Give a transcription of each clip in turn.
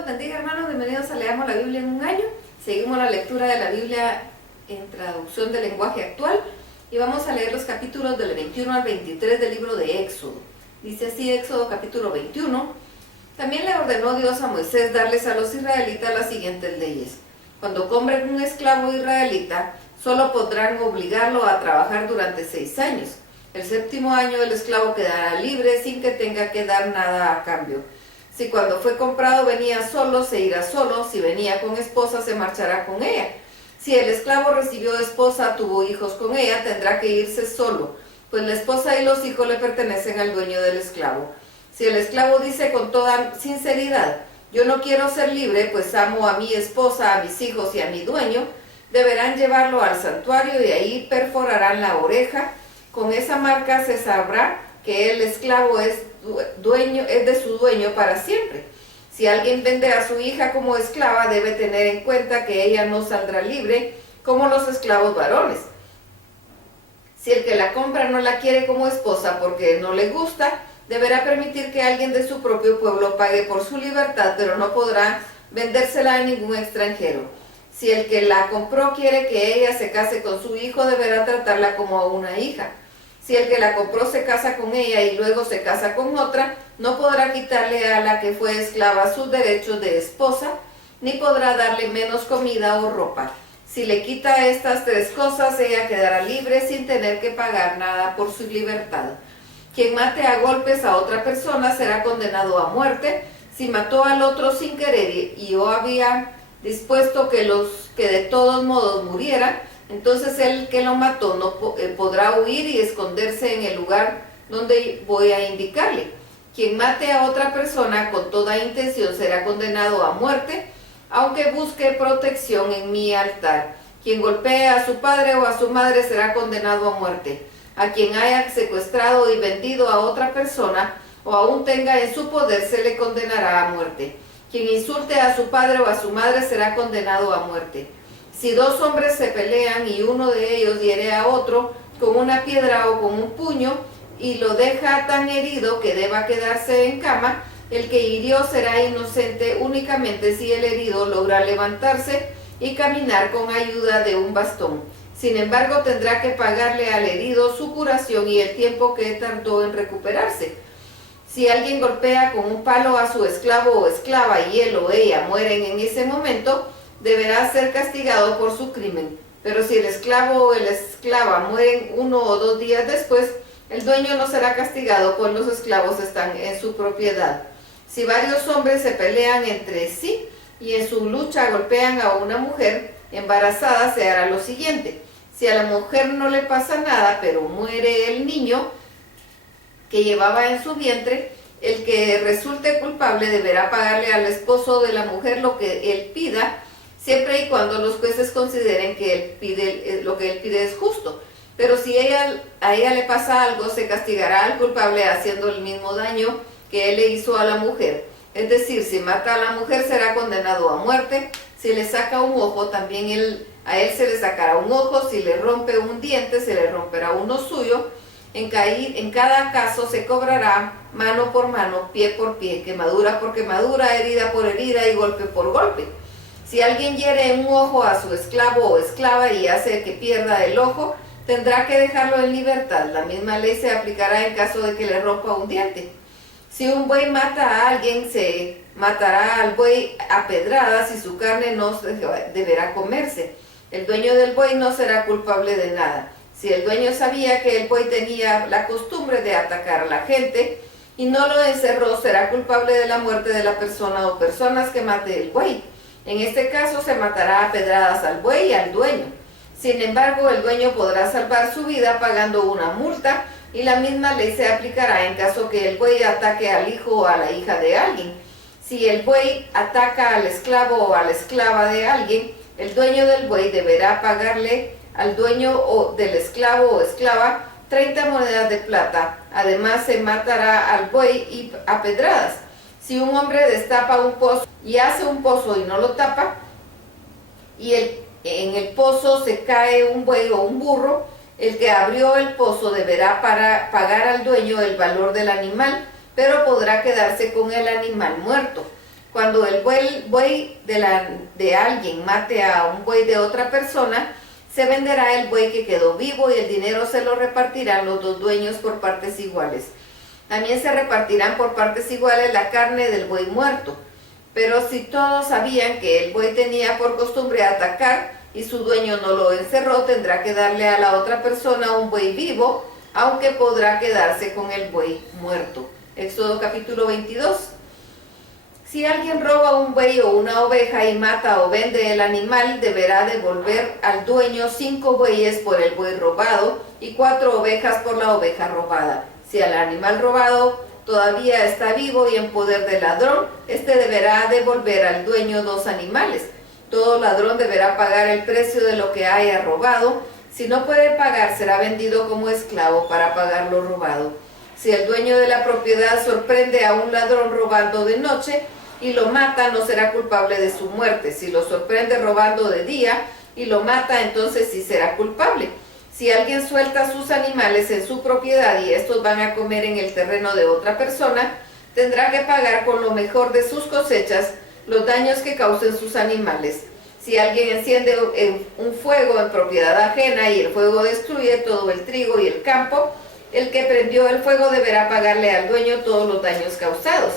los bendiga, hermanos. Bienvenidos a Leamos la Biblia en un año. Seguimos la lectura de la Biblia en traducción del lenguaje actual y vamos a leer los capítulos del 21 al 23 del libro de Éxodo. Dice así Éxodo capítulo 21. También le ordenó Dios a Moisés darles a los israelitas las siguientes leyes. Cuando compren un esclavo israelita, solo podrán obligarlo a trabajar durante 6 años. El 7º año el esclavo quedará libre sin que tenga que dar nada a cambio. Si cuando fue comprado venía solo, se irá solo. Si venía con esposa, se marchará con ella. Si el esclavo recibió esposa, tuvo hijos con ella, tendrá que irse solo, pues la esposa y los hijos le pertenecen al dueño del esclavo. Si el esclavo dice con toda sinceridad, yo no quiero ser libre, pues amo a mi esposa, a mis hijos y a mi dueño, deberán llevarlo al santuario y ahí perforarán la oreja. Con esa marca se sabrá que el esclavo es de su dueño para siempre. Si alguien vende a su hija como esclava, debe tener en cuenta que ella no saldrá libre como los esclavos varones. Si el que la compra no la quiere como esposa porque no le gusta, deberá permitir que alguien de su propio pueblo pague por su libertad, pero no podrá vendérsela a ningún extranjero. Si el que la compró quiere que ella se case con su hijo, deberá tratarla como a una hija. Si el que la compró se casa con ella y luego se casa con otra, no podrá quitarle a la que fue esclava sus derechos de esposa, ni podrá darle menos comida o ropa. Si le quita estas 3 cosas, ella quedará libre sin tener que pagar nada por su libertad. Quien mate a golpes a otra persona será condenado a muerte. Si mató al otro sin querer y yo había dispuesto que de todos modos muriera, entonces el que lo mató no podrá huir y esconderse en el lugar donde voy a indicarle. Quien mate a otra persona con toda intención será condenado a muerte, aunque busque protección en mi altar. Quien golpee a su padre o a su madre será condenado a muerte. A quien haya secuestrado y vendido a otra persona o aún tenga en su poder se le condenará a muerte. Quien insulte a su padre o a su madre será condenado a muerte. Si 2 hombres se pelean y uno de ellos hiere a otro con una piedra o con un puño y lo deja tan herido que deba quedarse en cama, el que hirió será inocente únicamente si el herido logra levantarse y caminar con ayuda de un bastón. Sin embargo, tendrá que pagarle al herido su curación y el tiempo que tardó en recuperarse. Si alguien golpea con un palo a su esclavo o esclava y él o ella mueren en ese momento, deberá ser castigado por su crimen. Pero si el esclavo o la esclava mueren 1 o 2 días después, el dueño no será castigado, pues los esclavos están en su propiedad. Si varios hombres se pelean entre sí y en su lucha golpean a una mujer embarazada, se hará lo siguiente. Si a la mujer no le pasa nada, pero muere el niño que llevaba en su vientre, el que resulte culpable deberá pagarle al esposo de la mujer lo que él pida, siempre y cuando los jueces consideren que lo que él pide es justo. Pero si a ella le pasa algo, se castigará al culpable haciendo el mismo daño que él le hizo a la mujer. Es decir, si mata a la mujer será condenado a muerte. Si le saca un ojo, también a él se le sacará un ojo. Si le rompe un diente, se le romperá uno suyo. En cada caso se cobrará mano por mano, pie por pie, quemadura por quemadura, herida por herida y golpe por golpe. Si alguien hiere un ojo a su esclavo o esclava y hace que pierda el ojo, tendrá que dejarlo en libertad. La misma ley se aplicará en caso de que le rompa un diente. Si un buey mata a alguien, se matará al buey a pedradas y su carne no deberá comerse. El dueño del buey no será culpable de nada. Si el dueño sabía que el buey tenía la costumbre de atacar a la gente y no lo encerró, será culpable de la muerte de la persona o personas que mate el buey. En este caso se matará a pedradas al buey y al dueño. Sin embargo, el dueño podrá salvar su vida pagando una multa y la misma ley se aplicará en caso que el buey ataque al hijo o a la hija de alguien. Si el buey ataca al esclavo o a la esclava de alguien, el dueño del buey deberá pagarle al dueño del esclavo o esclava 30 monedas de plata. Además, se matará al buey a pedradas. Si un hombre destapa un pozo y hace un pozo y no lo tapa, y en el pozo se cae un buey o un burro, el que abrió el pozo deberá pagar al dueño el valor del animal, pero podrá quedarse con el animal muerto. Cuando el buey de alguien mate a un buey de otra persona, se venderá el buey que quedó vivo y el dinero se lo repartirán los dos dueños por partes iguales. También se repartirán por partes iguales la carne del buey muerto. Pero si todos sabían que el buey tenía por costumbre atacar y su dueño no lo encerró, tendrá que darle a la otra persona un buey vivo, aunque podrá quedarse con el buey muerto. Éxodo capítulo 22. Si alguien roba un buey o una oveja y mata o vende el animal, deberá devolver al dueño 5 bueyes por el buey robado y 4 ovejas por la oveja robada. Si el animal robado todavía está vivo y en poder del ladrón, éste deberá devolver al dueño 2 animales. Todo ladrón deberá pagar el precio de lo que haya robado. Si no puede pagar, será vendido como esclavo para pagar lo robado. Si el dueño de la propiedad sorprende a un ladrón robando de noche y lo mata, no será culpable de su muerte. Si lo sorprende robando de día y lo mata, entonces sí será culpable. Si alguien suelta sus animales en su propiedad y estos van a comer en el terreno de otra persona, tendrá que pagar con lo mejor de sus cosechas los daños que causen sus animales. Si alguien enciende un fuego en propiedad ajena y el fuego destruye todo el trigo y el campo, el que prendió el fuego deberá pagarle al dueño todos los daños causados.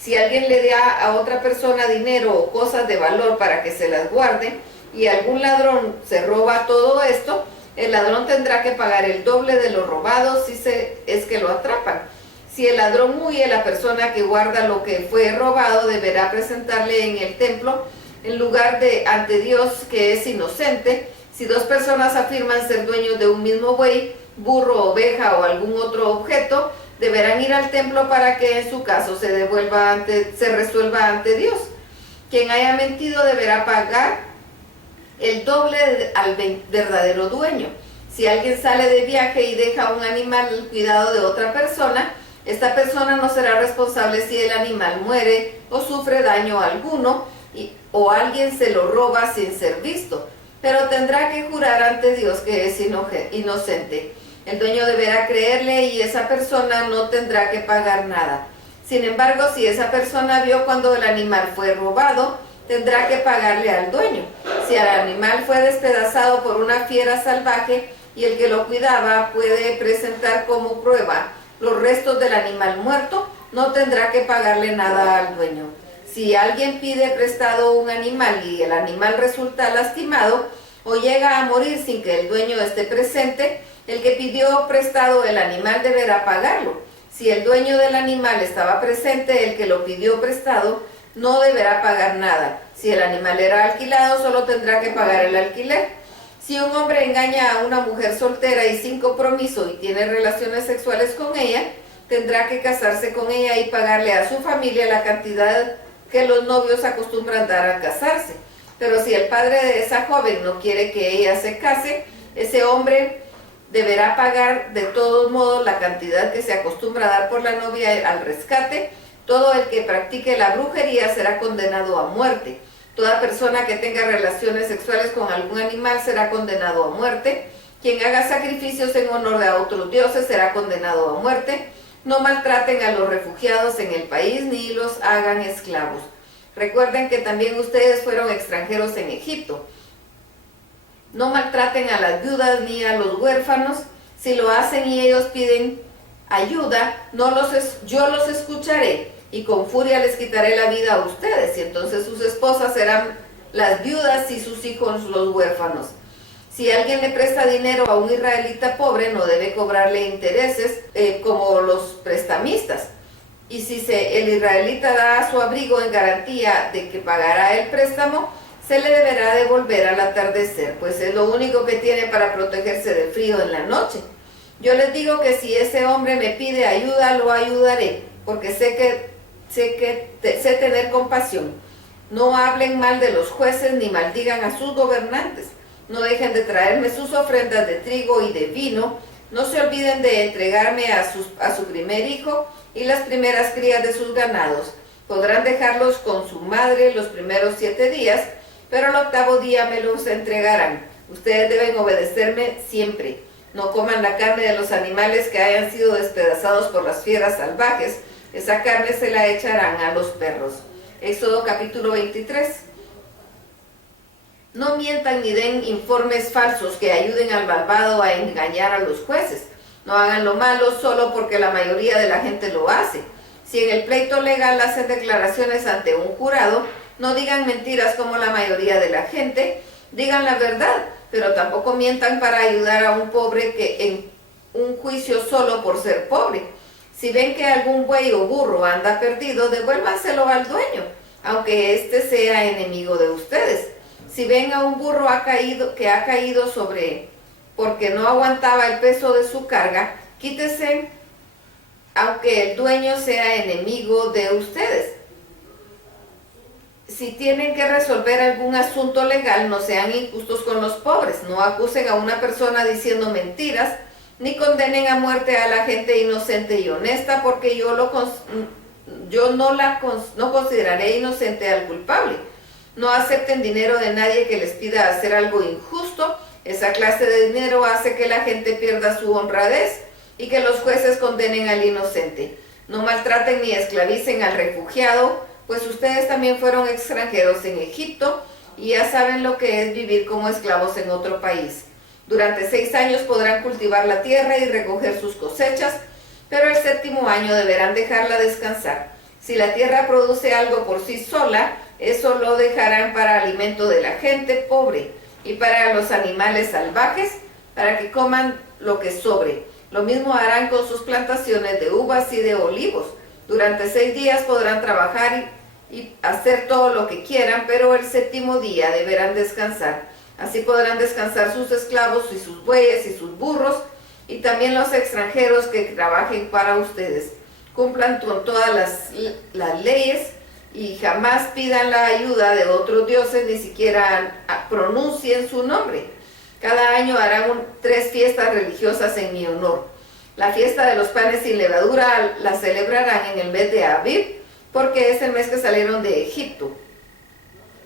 Si alguien le da a otra persona dinero o cosas de valor para que se las guarde y algún ladrón se roba todo esto, el ladrón tendrá que pagar el doble de lo robado si es que lo atrapan. Si el ladrón huye, la persona que guarda lo que fue robado deberá presentarle en el templo, en lugar de ante Dios que es inocente. Si 2 personas afirman ser dueños de un mismo buey, burro, oveja o algún otro objeto, deberán ir al templo para que en su caso se resuelva ante Dios. Quien haya mentido deberá pagar el doble al verdadero dueño. Si alguien sale de viaje y deja un animal al cuidado de otra persona, esta persona no será responsable si el animal muere o sufre daño alguno o alguien se lo roba sin ser visto, pero tendrá que jurar ante Dios que es inocente. El dueño deberá creerle y esa persona no tendrá que pagar nada. Sin embargo, si esa persona vio cuando el animal fue robado, tendrá que pagarle al dueño. Si el animal fue despedazado por una fiera salvaje y el que lo cuidaba puede presentar como prueba los restos del animal muerto, no tendrá que pagarle nada al dueño. Si alguien pide prestado un animal y el animal resulta lastimado o llega a morir sin que el dueño esté presente, el que pidió prestado el animal deberá pagarlo. Si el dueño del animal estaba presente, el que lo pidió prestado no deberá pagar nada. Si el animal era alquilado, solo tendrá que pagar el alquiler. Si un hombre engaña a una mujer soltera y sin compromiso y tiene relaciones sexuales con ella, tendrá que casarse con ella y pagarle a su familia la cantidad que los novios acostumbran dar al casarse. Pero si el padre de esa joven no quiere que ella se case, ese hombre deberá pagar de todos modos la cantidad que se acostumbra a dar por la novia al rescate. Todo el que practique la brujería será condenado a muerte. Toda persona que tenga relaciones sexuales con algún animal será condenado a muerte. Quien haga sacrificios en honor de otros dioses será condenado a muerte. No maltraten a los refugiados en el país ni los hagan esclavos. Recuerden que también ustedes fueron extranjeros en Egipto. No maltraten a las viudas ni a los huérfanos. Si lo hacen y ellos piden ayuda, yo los escucharé y con furia les quitaré la vida a ustedes, y entonces sus esposas serán las viudas y sus hijos los huérfanos. Si alguien le presta dinero a un israelita pobre, no debe cobrarle intereses como los prestamistas. Y si el israelita da su abrigo en garantía de que pagará el préstamo, se le deberá devolver al atardecer, pues es lo único que tiene para protegerse del frío en la noche. Yo les digo que si ese hombre me pide ayuda, lo ayudaré, porque sé tener compasión. No hablen mal de los jueces ni maldigan a sus gobernantes. No dejen de traerme sus ofrendas de trigo y de vino. No se olviden de entregarme a su primer hijo y las primeras crías de sus ganados. Podrán dejarlos con su madre los primeros 7 días, pero al 8º día me los entregarán. Ustedes deben obedecerme siempre. No coman la carne de los animales que hayan sido despedazados por las fieras salvajes. Esa carne se la echarán a los perros. Éxodo capítulo 23. No mientan ni den informes falsos que ayuden al malvado a engañar a los jueces. No hagan lo malo solo porque la mayoría de la gente lo hace. Si en el pleito legal hacen declaraciones ante un jurado, no digan mentiras como la mayoría de la gente, digan la verdad, pero tampoco mientan para ayudar a un pobre que en un juicio solo por ser pobre. Si ven que algún buey o burro anda perdido, devuélvanselo al dueño, aunque éste sea enemigo de ustedes. Si ven a un burro que ha caído sobre porque no aguantaba el peso de su carga, quítese, aunque el dueño sea enemigo de ustedes. Si tienen que resolver algún asunto legal, no sean injustos con los pobres, no acusen a una persona diciendo mentiras, ni condenen a muerte a la gente inocente y honesta, porque no consideraré inocente al culpable. No acepten dinero de nadie que les pida hacer algo injusto. Esa clase de dinero hace que la gente pierda su honradez y que los jueces condenen al inocente. No maltraten ni esclavicen al refugiado, pues ustedes también fueron extranjeros en Egipto y ya saben lo que es vivir como esclavos en otro país. Durante 6 años podrán cultivar la tierra y recoger sus cosechas, pero el 7º año deberán dejarla descansar. Si la tierra produce algo por sí sola, eso lo dejarán para alimento de la gente pobre y para los animales salvajes, para que coman lo que sobre. Lo mismo harán con sus plantaciones de uvas y de olivos. Durante 6 días podrán trabajar y hacer todo lo que quieran, pero el 7º día deberán descansar. Así podrán descansar sus esclavos y sus bueyes y sus burros, y también los extranjeros que trabajen para ustedes. Cumplan con todas las leyes y jamás pidan la ayuda de otros dioses, ni siquiera pronuncien su nombre. Cada año harán 3 fiestas religiosas en mi honor. La fiesta de los panes sin levadura la celebrarán en el mes de Abib, porque es el mes que salieron de Egipto.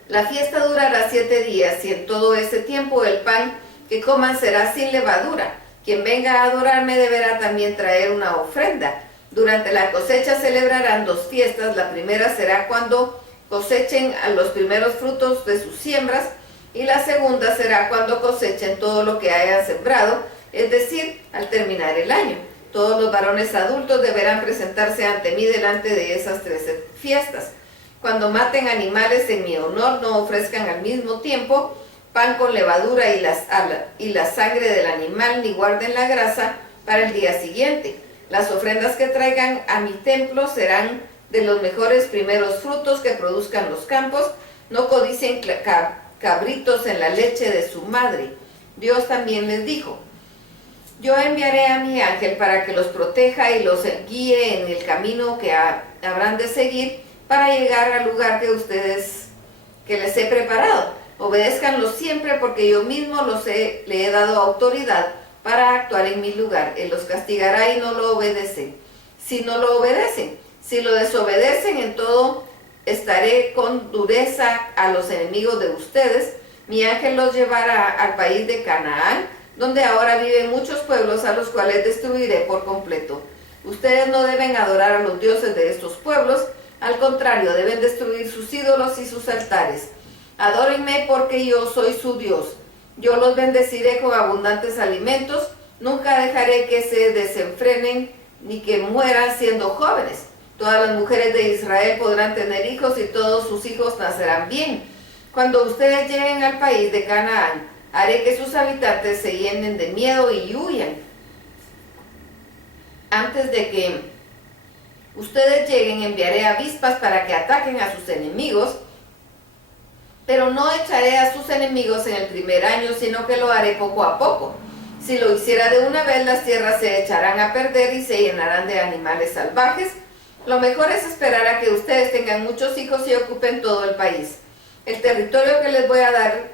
La fiesta durará 7 días, y en todo ese tiempo el pan que coman será sin levadura. Quien venga a adorarme deberá también traer una ofrenda. Durante la cosecha celebrarán 2 fiestas. La primera será cuando cosechen a los primeros frutos de sus siembras, y la segunda será cuando cosechen todo lo que hayan sembrado, es decir, al terminar el año. Todos los varones adultos deberán presentarse ante mí delante de esas 3 fiestas. Cuando maten animales en mi honor, no ofrezcan al mismo tiempo pan con levadura y la sangre del animal, ni guarden la grasa para el día siguiente. Las ofrendas que traigan a mi templo serán de los mejores primeros frutos que produzcan los campos. No codicien cabritos en la leche de su madre. Dios también les dijo: yo enviaré a mi ángel para que los proteja y los guíe en el camino que habrán de seguir para llegar al lugar que les he preparado. Obedézcanlo siempre, porque yo mismo le he dado autoridad para actuar en mi lugar. Él los castigará y no lo obedecen. Si no lo obedecen, si lo desobedecen, en todo estaré con dureza a los enemigos de ustedes. Mi ángel los llevará al país de Canaán, donde ahora viven muchos pueblos a los cuales destruiré por completo. Ustedes no deben adorar a los dioses de estos pueblos, al contrario, deben destruir sus ídolos y sus altares. Adórenme, porque yo soy su Dios. Yo los bendeciré con abundantes alimentos, nunca dejaré que se desenfrenen ni que mueran siendo jóvenes. Todas las mujeres de Israel podrán tener hijos y todos sus hijos nacerán bien. Cuando ustedes lleguen al país de Canaán, haré que sus habitantes se llenen de miedo y huyan. Antes de que ustedes lleguen, enviaré avispas para que ataquen a sus enemigos, pero no echaré a sus enemigos en el primer año, sino que lo haré poco a poco. Si lo hiciera de una vez, las tierras se echarán a perder y se llenarán de animales salvajes. Lo mejor es esperar a que ustedes tengan muchos hijos y ocupen todo el país. El territorio que les voy a dar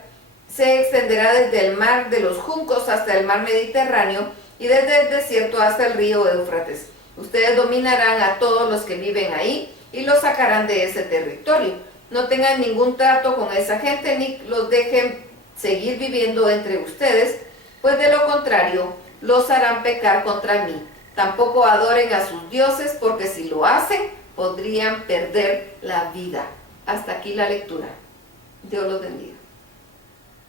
se extenderá desde el mar de los juncos hasta el mar Mediterráneo y desde el desierto hasta el río Éufrates. Ustedes dominarán a todos los que viven ahí y los sacarán de ese territorio. No tengan ningún trato con esa gente ni los dejen seguir viviendo entre ustedes, pues de lo contrario los harán pecar contra mí. Tampoco adoren a sus dioses, porque si lo hacen podrían perder la vida. Hasta aquí la lectura. Dios los bendiga.